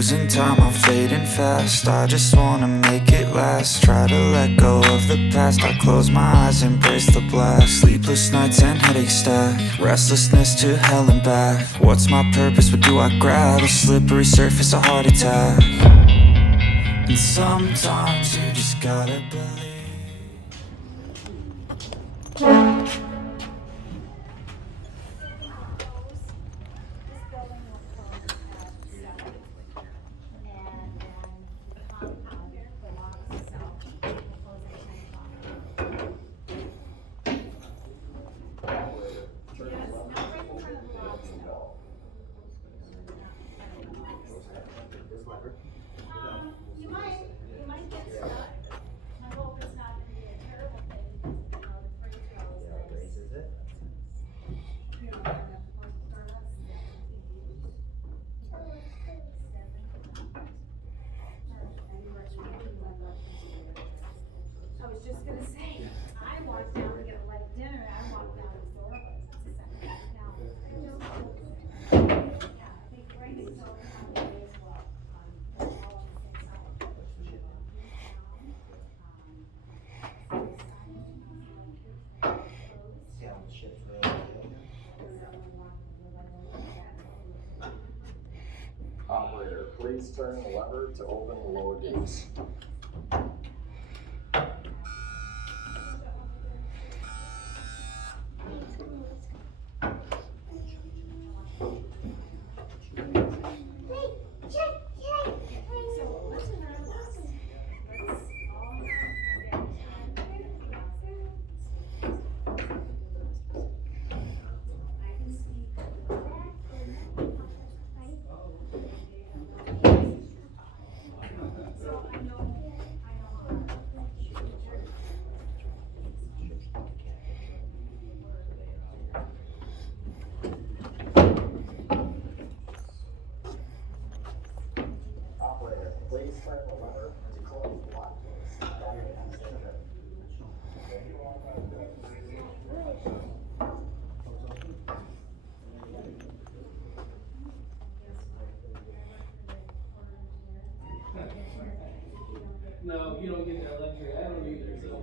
Losing time, I'm fading fast. I just wanna make it last. Try to let go of the past. I close my eyes, embrace the blast. Sleepless nights and headaches stack. Restlessness to hell and back. What's my purpose? What do I grab? A slippery surface, a heart attack. And sometimes you just gotta believe. You might get stuck. My hope is not going to be a terrible thing because, you know, the freight trail is nice. Raises it. You know, we're going to have to post a start up. I was just gonna say, I walked down to get a light dinner, I walked down the door, but it's a second now. Yeah, I think Greg is so on the way as well, all on the same side. See how the ship's really good. Operator, please turn the lever to open the lower gates. Operator, please turn the lever to close the lock doors. No, you don't get that luxury. I don't either, so.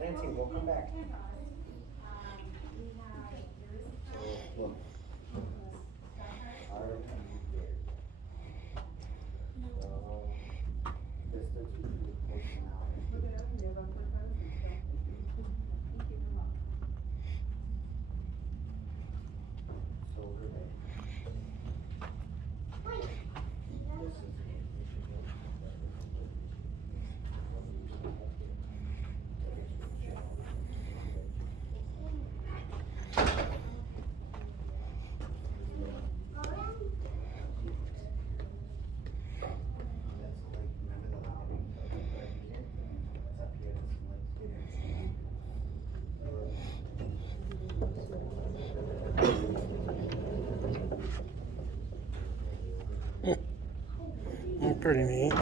Nancy, we'll come back. Look. Pretty neat.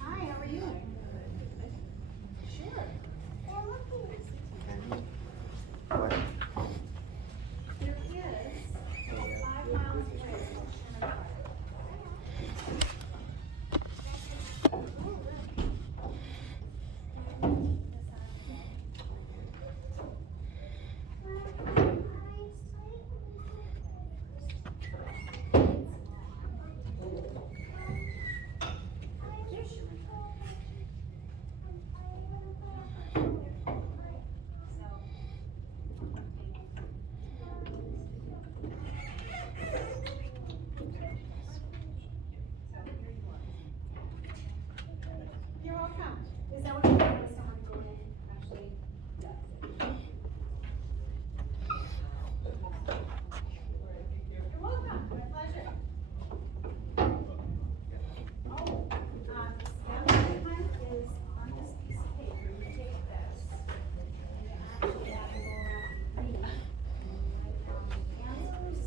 Hi, how are you? Sure. There is 5 miles away. You're welcome. Is that what you want? Is someone to go in? Actually, you're welcome. My pleasure. Oh, the statement is on this piece of paper. You take this. And you actually have to go around and read. Write down the answers.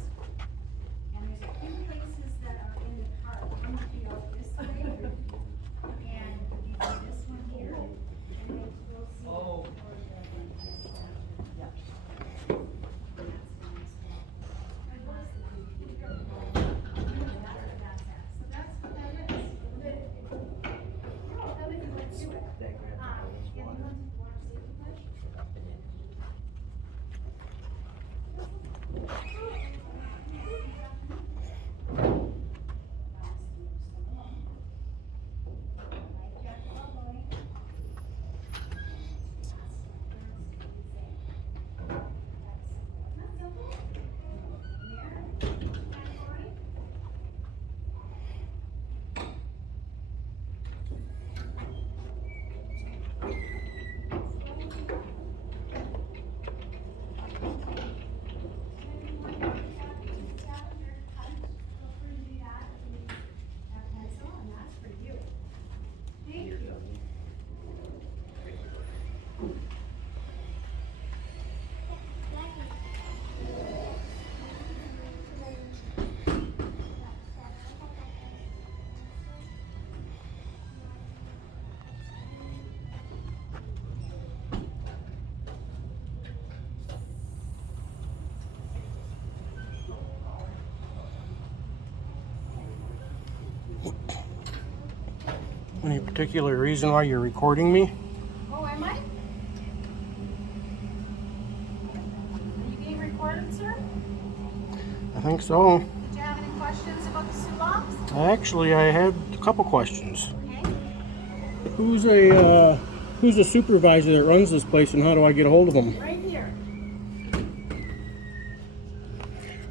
And there's a few places that are in the card. One would be out this way. And you do this one here, and then you'll see. Oh. Yep. So that's what that is. No, that we can go through it. Anyone want to say anything? Thank you. Any particular reason why you're recording me? Oh, am I? Are you being recorded, sir? I think so. Did you have any questions about the Sulams? Actually, I had a couple questions. Okay. Who's a supervisor that runs this place, and how do I get a hold of them? Right here.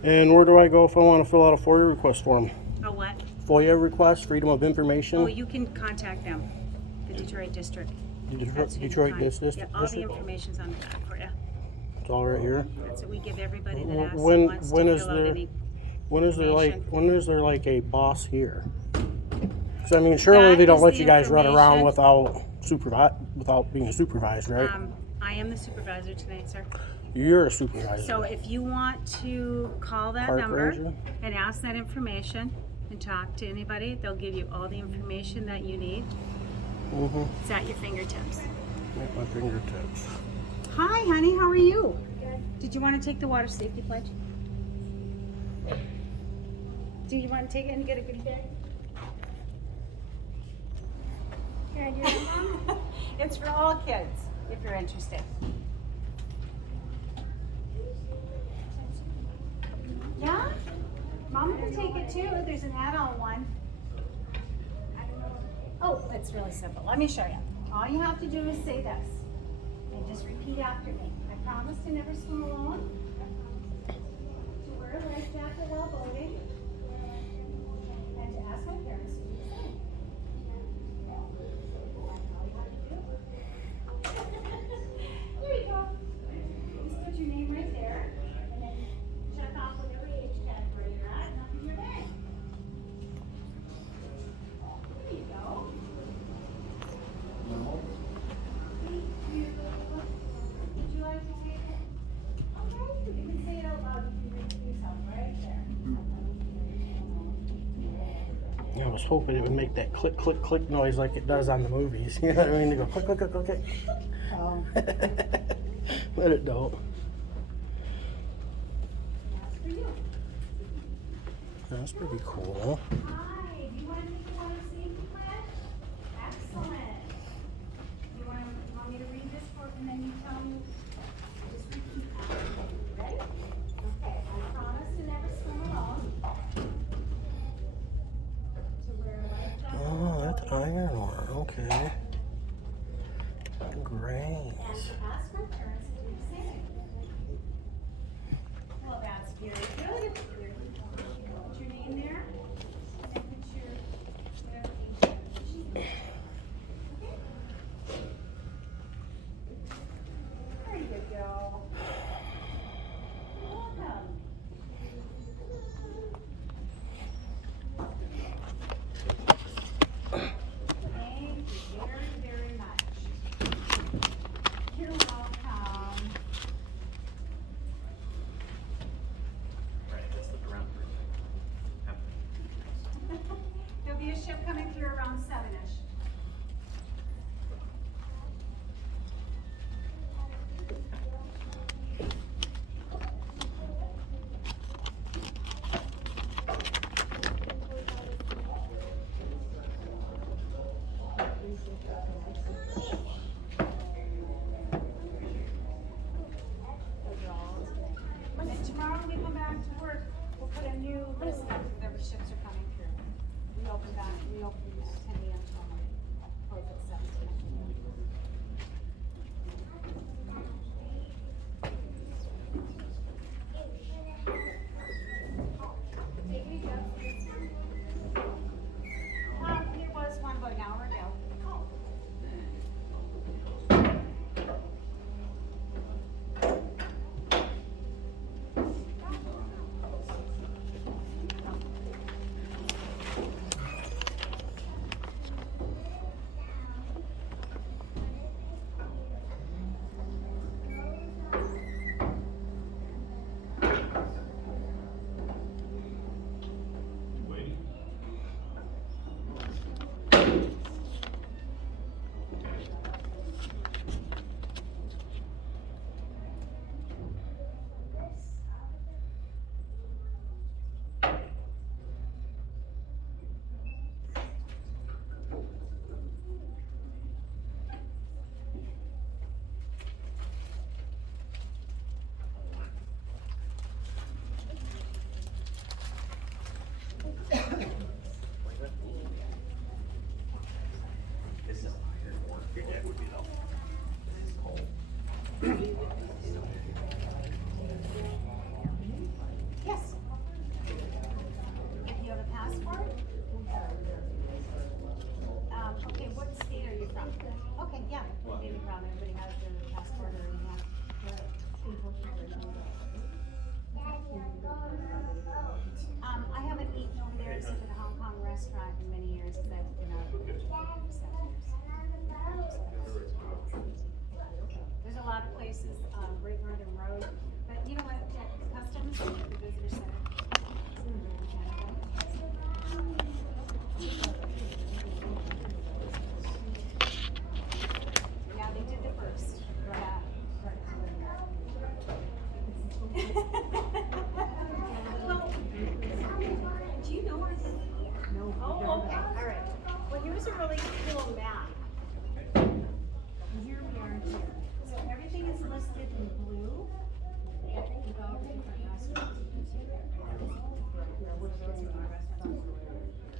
And where do I go if I want to fill out a FOIA request form? A what? FOIA request, Freedom of Information. Oh, you can contact them, the Detroit District. That's who you Detroit can District. Yeah, all the information's on the back for you. It's all right here. That's what we give everybody that asks When- wants when to is fill out there- any. When is there information. a boss here? Because I mean, surely That they don't is let the you guys run around information. without being a supervised, right? I am the supervisor tonight, sir. You're a supervisor. So if you want to call that Park number ranger? and ask that information and talk to anybody, they'll give you all the information that you need. Mm-hmm. It's at your fingertips. At my fingertips. Hi, honey, how are you? Did you want to take the water safety pledge? Do you want to take it and get a goodie bag? Can I do that, Mom? It's for all kids, if you're interested. Yeah? Mom can take it too. There's an adult one. Oh, it's really simple. Let me show you. All you have to do is say this. And just repeat after me. I promise to never swim alone. To wear a life jacket while boating. And to ask my parents to do the same. There you go. Just put your name right there. And then check off whatever age category you're at and I'll give you your bag. was hoping it would make that click, click, click noise like it does on the movies. You know what I mean? They go click, click, click, click, click. But it don't. That's for you. That's pretty cool. Hi, do you want to take a water safety plan? Excellent. You want me to read this for, and then you tell me, just repeat after me, ready? Okay, I promise to never swim alone. To wear a life jacket. Oh, that's iron ore. Okay. Great. And to ask for parents to do the same. Well, that's very good. Put your name there. And put your whatever name. Okay. There you go. You're welcome. Thank you very, very much. You're welcome. Right, let's look around for There'll be a ship coming through around 7-ish. And tomorrow when we come back to work, we'll put a new list of whatever ships are coming through. We open 10 a.m. tomorrow morning, close at 7 p.m. There was one about an hour ago. this is iron ore. Your dad would be helpful. This is coal. Yes. If you have a passport? Okay, what state are you from? Okay, yeah, maybe from, everybody has their passport or, I haven't eaten over there except at a Hong Kong restaurant in many years, because I've been out for 7 years. There's a lot of places, Great Northern Road, but you know what, Customs, the visitor center. Yeah, they did the first. Yeah. Well, do you know where it's at? No. Oh, okay, all right. Well, here's a really cool map. Here we are here. So everything is listed in blue. With all the different restaurants.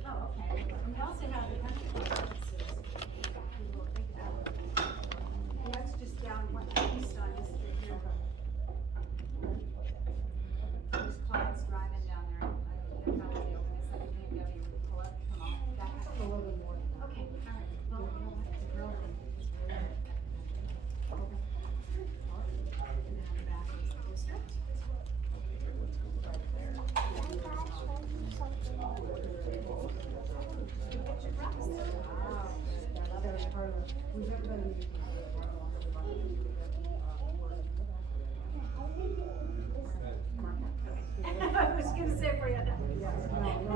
Oh, okay. And we also have the country club. And that's just down east on this street here. There's clients driving down there. They're probably open at 7 p.m. You would pull up, come on. That kind of a little bit more. Okay, all right. Well, you know what? It's real. It's really good. And then the back is the district. I was gonna say for you.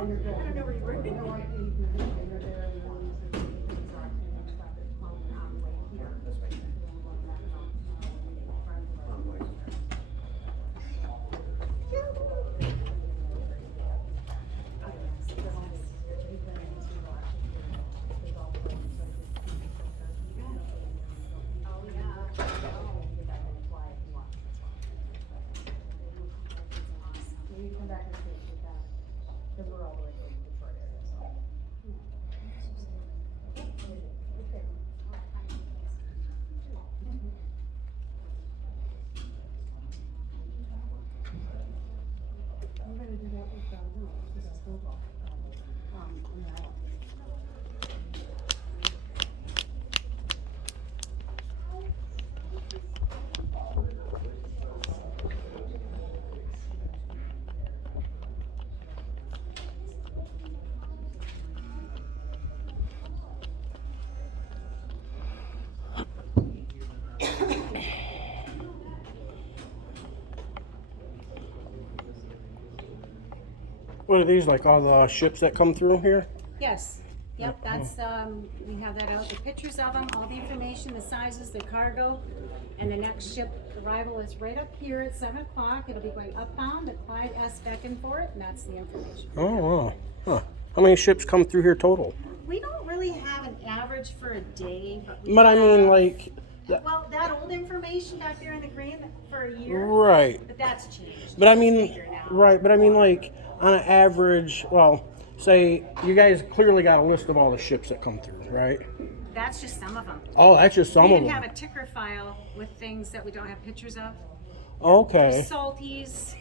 don't know where you were. What are these, like all the ships that come through here? Yes. Yep, that's, we have that out, the pictures of them, all the information, the sizes, the cargo, and the next ship arrival is right up here at 7 o'clock. It'll be going upbound, the Clyde S. beckoned for it, and that's the information. Oh, wow. Huh. How many ships come through here total? We don't really have an average for a day, but we But I mean, have- like, Well, that old information back there in the green for a year. right. But that's changed. But I It's mean, bigger now. right, but I mean, like, on an average, well, say, you guys clearly got a list of all the ships that come through, right? That's just some of them. Oh, that's just some We of even have them. a ticker file with things that we don't have pictures of. Okay. Salties,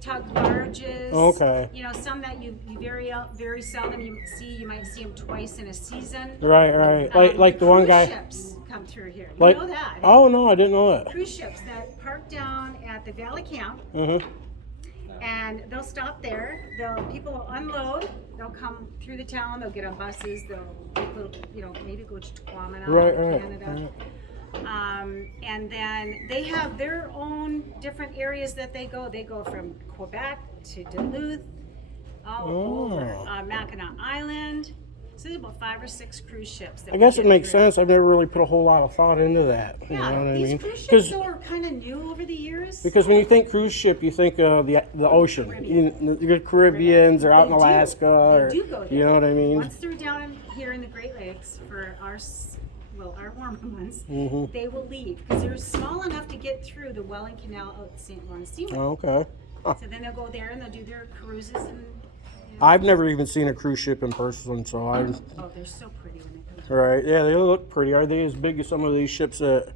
tug barges. Okay. You know, some that you very seldom you see. You might see them twice in a season. Right, right. Like the one cruise guy. ships come through here. You Like, know that. oh, no, I didn't know that. Cruise ships that park down at the Valley Camp. Mm-hmm. And they'll stop there. People will unload. They'll come through the town. They'll get on buses. They'll take little, maybe go to Tequamana, Right, right. Canada. And then they have their own different areas that they go. They go from Quebec to Duluth, all over Mackinac Island. So there's about 5 or 6 cruise ships. That I guess we it get makes through. sense. I've never really put a whole lot of thought into that. You Yeah, know what I these mean? cruise ships Because though are kind of new over the years. when you think cruise ship, you think of the ocean. The Caribbeans or out in They do. Alaska. Or, They do go there. you know what I mean? Once they're down here in the Great Lakes for our warmer months, Mm-hmm. they will leave because they're small enough to get through the Welland Canal out to St. Lawrence Seaway. Oh, okay. So then they'll go there and they'll do their cruises and. I've never even seen a cruise ship in person, so I. Oh, they're so pretty when they come through. Right, yeah, they look pretty. Are they as big as some of these ships that?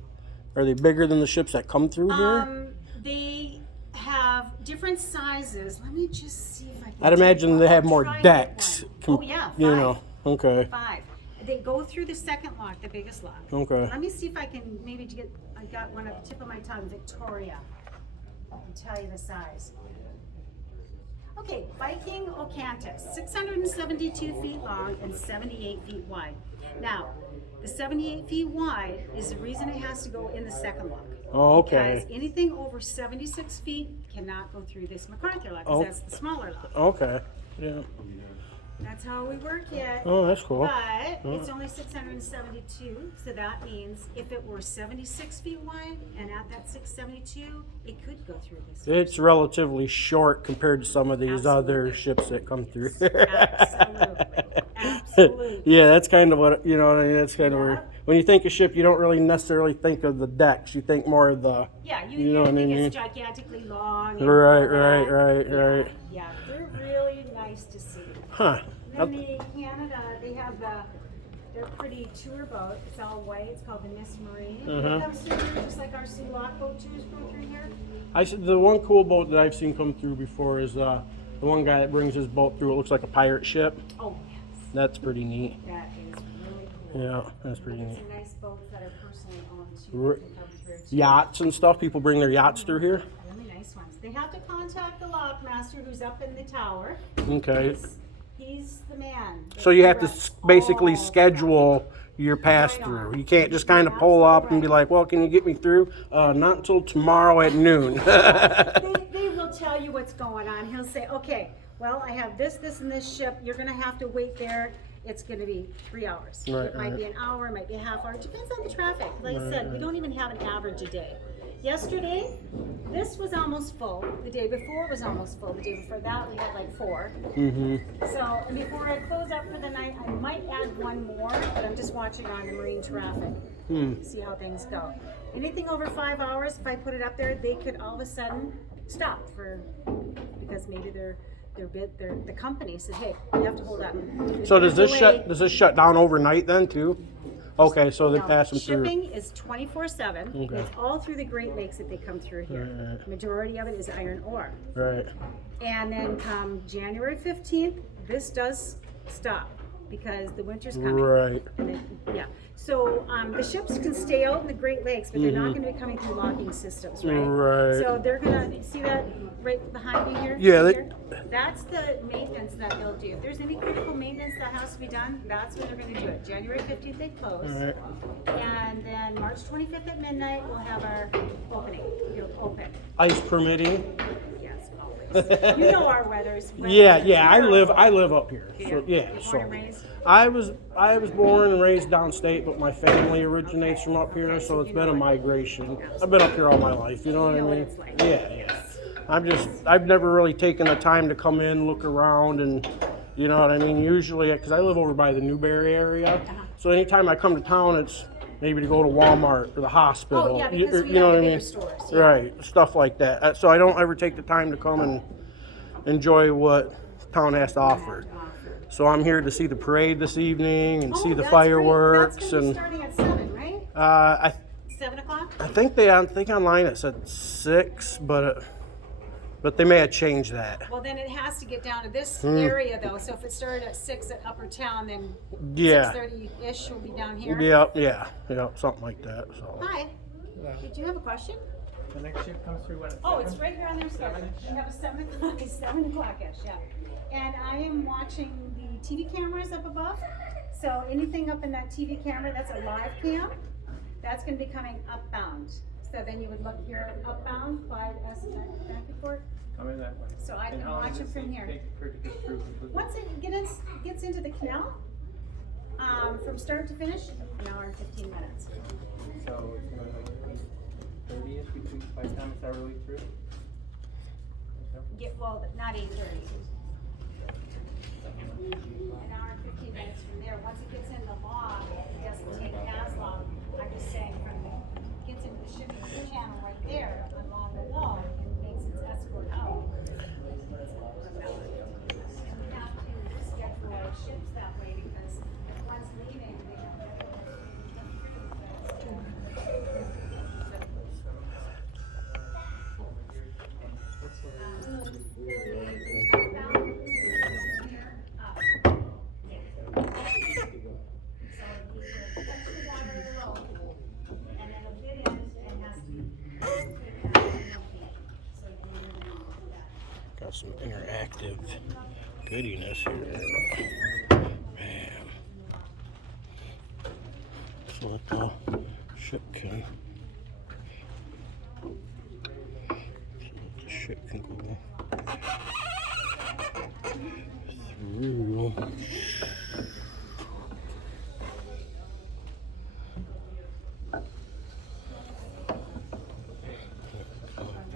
Are they bigger than the ships that come through here? They have different sizes. Let me just see if I can. I'd imagine take they one. have I'll more try decks. that one. Oh yeah, 5. You know. Okay. 5. They go through the second lock, the biggest lock. Okay. Let me see if I can maybe get. I got one at the tip of my tongue, Victoria. I can tell you the size. Okay, Viking Ocantus, 672 feet long and 78 feet wide. Now, the 78 feet wide is the reason it has to go in the second lock. Oh, okay. Because anything over 76 feet cannot go through this MacArthur lock, because that's the smaller lock. Okay. Yeah. That's how we work it. Oh, that's cool. But it's only 672, so that means if it were 76 feet wide and at that 672, it could go through this. It's relatively short compared to some of these other Absolutely. ships that come through. Absolutely. Absolutely. Yeah, that's kind of what, you know what I mean? That's kind of Yeah. where, when you think of ship, you don't really necessarily think of the decks. You think more of the, Yeah, you know what I think mean? it's gigantically long. and Right, all that. right. Yeah, they're really nice to see. Huh. And then the Canada, they have their pretty tour boat. It's all white. It's called the Miss Marie. It comes through here just like our Sea Lock boat tours go through here. I said the one cool boat that I've seen come through before is the one guy that brings his boat through. It looks like a pirate ship. Oh, yes. That's pretty neat. That is really cool. Yeah, that's pretty Get neat. some nice boats that are personally owned too. Re- that can come through too. Yachts and stuff. People bring their yachts through here. Really nice ones. They have to contact the lockmaster who's up in the tower. Okay. He's the man. that So you have to directs basically all the schedule your pass through. You can't just kind of pull up and be like, well, can you get me through? Not until tomorrow at noon. They will he'll tell you what's going on. He'll say, okay, well, I have this, this, and this ship. You're gonna have to wait there. It's gonna be 3 hours. Right, It might right. be an hour, it might be a half hour. It depends on the traffic. Like I said, we don't even have an average a day. Yesterday, this was almost full. The day before was almost full. The day before that, we had like 4. So, and before I close up for the night, I might add one more, but I'm just watching on the marine traffic. See how things go. Anything over 5 hours, if I put it up there, they could all of a sudden stop because maybe the company said, hey, you have to hold up. So does this Delay. shut down overnight then too? Okay, so they No, pass them through. Shipping is 24/7. Okay. It's all through the Great Lakes that they come through here. Majority of it is iron ore. Right. And then come January 15th, this does stop because the winter's coming. Right. And then, yeah. So the ships can stay out in the Great Lakes, but they're not going to be coming through locking systems, right? Right. So they're going to see that right behind you here. Yeah, they- Here? That's the maintenance that they'll do. If there's any critical maintenance that has to be done, that's when they're going to do it. January 15th they close, Right. and then March 25th at midnight we'll have our opening. It'll open. Ice permitting. Yes, always. You know our weathers. Yeah. I live up here. So yeah. You're So born and raised? I was born and raised downstate, but my family originates from up here, so it's been a migration. I've been up here all my life. You know what I You know what mean? it's like. Yeah. I've never really taken the time to come in, look around, and you know what I mean. Usually, because I live over by the Newberry area, so anytime I come to town, it's maybe to go to Walmart or the hospital. Oh, yeah, because we you know have what the I bigger mean? stores, yeah. Right, stuff like that. So I don't ever take the time to come and enjoy what town has to offer. So I'm here to see the parade this evening and see the that's fireworks great. That's gonna be and starting at 7, right? I 7 o'clock? I think online it said 6, but they may have changed that. Well, then it has to get down to this area though. So if it started at 6 at Upper Town, then Yeah. 6:30-ish will be down here. Yeah, something like that. So Hi. Did you have a question? The next ship comes through when? Oh, it's right here on their schedule. We have a 7 o'clock, 7 o'clock-ish, yeah. And I am watching the TV cameras up above. So anything up in that TV camera, that's a live cam. That's gonna be coming upbound. So then you would look here upbound, Clyde S. Beckford. Coming that way. So I can watch it from here. Take for it to get through completely? Once it gets into the canal, from start to finish, an hour and 15 minutes. So it's gonna be 30-ish between by the time it's our way through? Well, not 8:30. An hour and 15 minutes from there. Once it gets in the log, it doesn't take as long. I'm just saying, from it gets into the shipping channel right there along the wall and makes its escort out. And we have to schedule our ships that way because if one's leaving, they have to got some interactive goodiness here. Man. So that the ship can go through.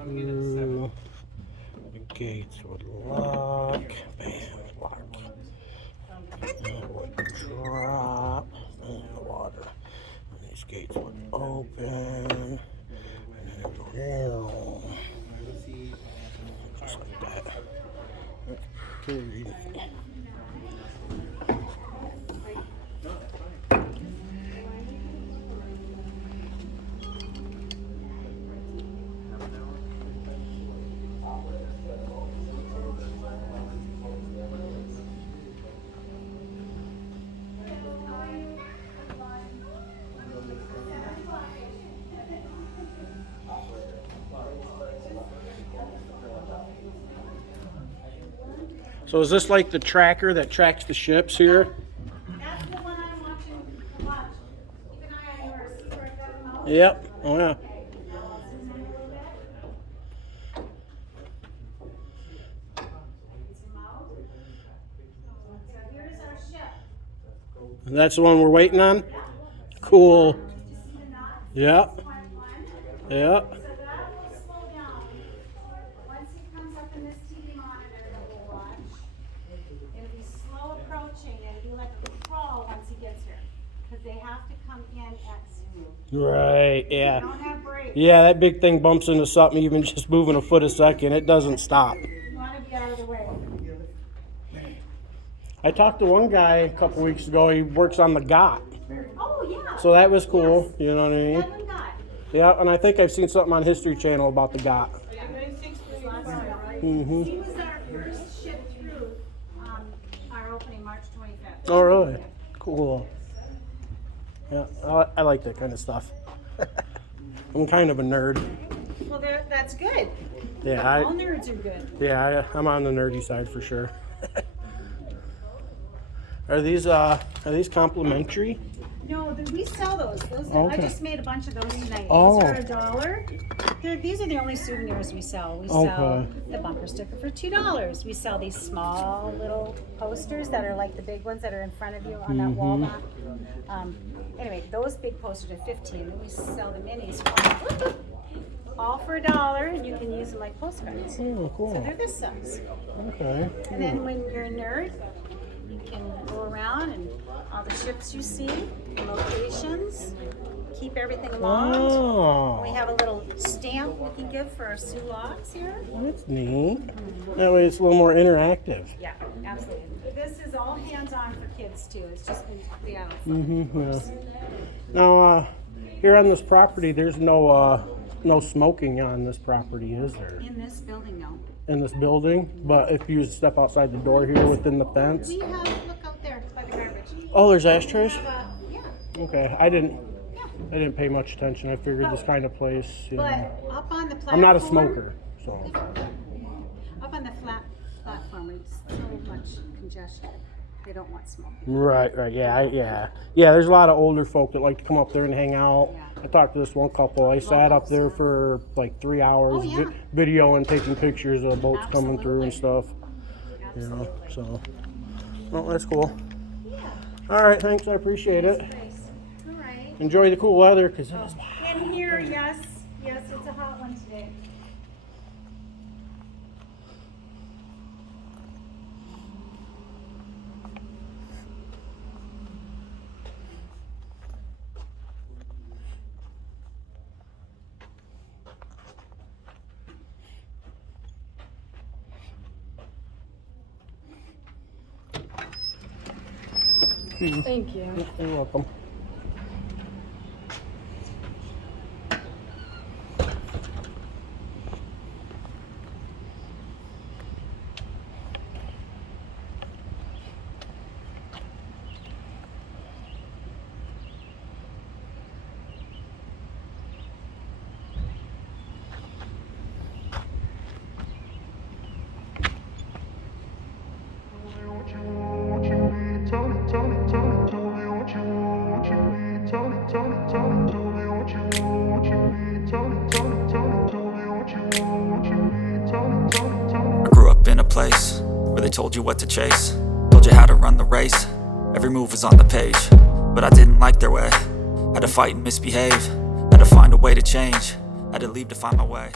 Through. The gates would lock. Bam, lock. It would drop in the water. And these gates would open. And just like that. That's pretty. So is this like the tracker that tracks the ships here? That's the one I'm watching. Watch. Keep an eye on yours. See where I got them out? Yep. Oh yeah. That's the one we're waiting on? Cool. Yeah. Yeah. So that will slow down. Once he comes up in this TV monitor that we'll watch, it'll be slow approaching and it'll be like a crawl once he gets here. Because they have to come in at zoom. Right, They yeah. don't have brakes. Yeah, that big thing bumps into something, even just moving a foot a second, it doesn't stop. You want to be out of the way. I talked to one guy a couple weeks ago, he works on the GOT. Oh, yeah. So that was cool, you know what I mean? Edwin got. Yeah, and I think I've seen something on History Channel about the GOT. Mm-hmm. He was our first ship through our opening March 25th. Oh, really? Cool. Yeah, I like that kind of stuff. I'm kind of a nerd. Well, that's good. Yeah, All nerds are good. I'm on the nerdy side for sure. Are these complimentary? No, we sell those. I Okay. just made a bunch of those tonight. Oh. Those are $1. These are the only souvenirs we sell. We sell Okay. the bumper sticker for $2. We sell these small little posters that are like the big ones that are in front of you on that wall Mm-hmm. back. Anyway, those big posters are $15, and we sell the minis for all for $1, and you can use them like postcards. Oh, cool. So they're this size. Okay. And then when you're a nerd, you can go around and all the ships you see, the locations, keep everything logged. Oh, We have a little stamp we can give for our Soo logs here. that's neat. That way it's a little more interactive. Yeah, absolutely. This is all hands-on for kids too. It's just yeah. Yeah. Now, here on this property, there's no smoking on this property, is there? In this building, no. In this building, but if you step outside the door here within the fence. We have look out there by the garbage. Oh, there's ashtrays? Yeah. Okay, I didn't pay much attention. I figured this kind of place, you But know. up on the platform. I'm not a smoker, so. Up on the flat platform, it's so much congestion. They don't want smoke. Right, yeah. There's a lot of older folk that like to come up there and hang out. Yeah. I talked to this one couple. They sat up there for like 3 hours, Oh, yeah. video and taking pictures of boats coming through and Absolutely. stuff. You Absolutely. know, so. Well, that's cool. All right, thanks. I appreciate it. All right. Enjoy the cool weather, cause it was In here, yes, it's a hot one today. Thank you. You're welcome. I grew up in a place where they told you what to chase, told you how to run the race. Every move was on the page, but I didn't like their way. Had to fight and misbehave, had to find a way to change, had to leave to find my way.